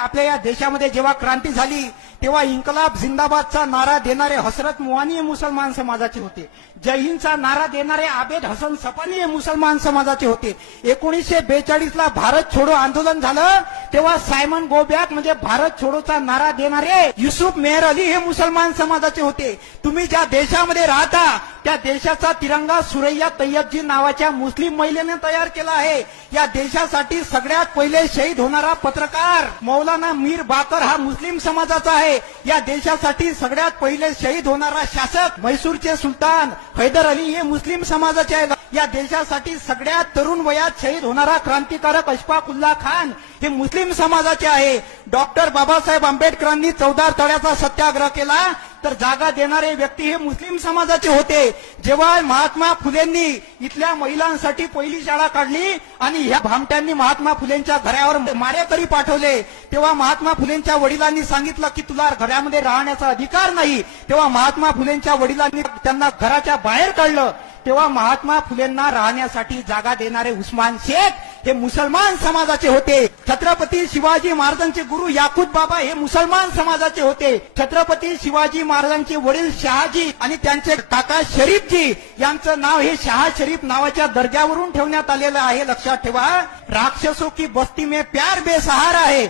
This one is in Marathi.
आपल्या या देशामध्ये जेव्हा क्रांती झाली तेव्हा इन्कलाब जिंदाबादचा नारा देणारे हसरत मोहानी हे मुसलमान समाजाचे होते. जय हिंदचा नारा देणारे आबेद हसन सपानी हे मुसलमान समाजाचे होते. 1942 ला भारत छोडो आंदोलन झालं तेव्हा सायमन गो बॅक म्हणजे भारत छोडोचा नारा देणारे युसुफ मेहर अली हे मुसलमान समाजाचे होते. तुम्ही ज्या देशामध्ये राहता त्या देशाचा तिरंगा सुरैया तय्यबजी नावाच्या मुस्लिम महिलेने तयार केला आहे. या देशासाठी सगळ्यात पहिले शहीद होणारा पत्रकार मौलाना मीर बाकर हा मुस्लिम समाजाचा आहे. या देशासाठी सगळ्यात पहिले शहीद होणारा शासक म्हैसूरचे सुलतान हैदर अली हे मुस्लिम समाजाचे आहे. या देशासाठी सगळ्यात तरुण वयात शहीद होणारा क्रांतिकारक अशफाकुल्ला खान हे मुस्लिम समाजाचे आहे. डॉक्टर बाबासाहेब आंबेडकरांनी 14 तळ्याचा सत्याग्रह केला तर जागा देणारे व्यक्ती हे मुस्लिम समाजाचे होते. जेव्हा महात्मा फुलेंनी इथल्या महिलांसाठी पहिली शाळा काढली आणि ह्या भामट्यांनी महात्मा फुलेंच्या घरावर मारेकरी पाठवले तेव्हा महात्मा फुलेंच्या वडिलांनी सांगितलं की तुला घरामध्ये राहण्याचा अधिकार नाही. तेव्हा महात्मा फुलेंच्या वडिलांनी त्यांना घराच्या बाहेर काढलं. तेव्हा महात्मा फुलेंना राहण्यासाठी जागा देणारे उस्मान शेख हे मुसलमान समाजाचे होते. छत्रपती शिवाजी महाराजांचे गुरु याकूत बाबा हे मुसलमान समाजाचे होते. छत्रपती शिवाजी महाराजांचे वडील शहाजी आणि त्यांचे काका शरीफजी यांचं नाव हे शहा शरीफ नावाच्या दर्ग्यावरून ठेवण्यात आलेलं आहे. लक्षात ठेवा, राक्षसों की बस्ती में प्यार बेसहारा है.